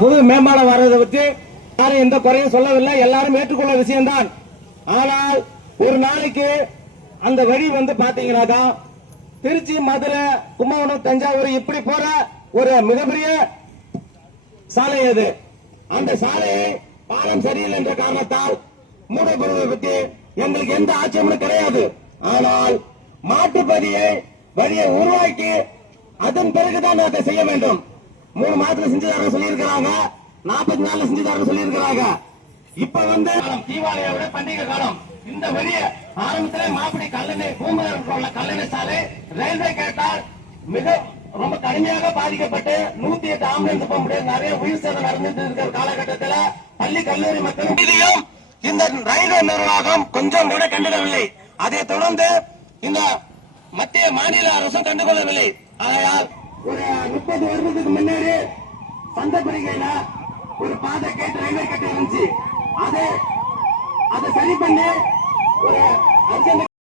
புது மேம்பாலம் வர்றதை பற்றி யாரும் எந்த குறையும் சொல்லவில்லை. எல்லாரும் ஏற்றுக்கொள்ள விஷயம்தான். ஆனால் ஒரு நாளைக்கு அந்த வழி வந்து பாத்தீங்கன்னாக்கா திருச்சி மதுரை கும்பகோணம் தஞ்சாவூர் இப்படி போற ஒரு மிகப்பெரிய சாலை அது. அந்த சாலையை பாலம் சரியில்லை என்ற காரணத்தால் மூடப்படுவதை பற்றி எங்களுக்கு எந்த ஆட்சேபமும் கிடையாது. ஆனால் மாட்டுப்பதியை வழியை உருவாக்கி அதன் பிறகுதான் அதை செய்ய வேண்டும். மூணு மாதத்துல செஞ்சு சொல்லியிருக்கிறாங்க. நாற்பத்தி நாலுல செஞ்சு சொல்லியிருக்கிறாங்க. இப்ப வந்து தீபாவளியை விட பண்டிகை காலம். இந்த வழிய ஆரம்பத்துல மாப்பிடி கல்லணை பூமகர் உள்ள கல்லணை சாலை ரயில்வே கேட்டால் மிக ரொம்ப கடுமையாக பாதிக்கப்பட்டு நூத்தி எட்டு ஆம்புலன்ஸ் போக முடியாது. நிறைய உயிர் சேதம் நடந்துட்டு இருக்கிற காலகட்டத்தில் பள்ளி கல்லூரி மக்கள் இதையும் இந்த ரயில்வே நிர்வாகம் கொஞ்சம் கூட கண்டிடவில்லை அதை தொடர்ந்து இந்த மத்திய மாநில அரசும் கண்டுகொள்ளவில்லை ஆகையால் பஞ்சாயத்து வருவதற்கு வருடத்துக்கு முன்னாடி சந்தப்படிக்கையில ஒரு பாதை கேட்டு ரயில்வே கேட்டு இருந்துச்சு. அதை அதை சரி பண்ணி ஒரு அர்ஜென்ட்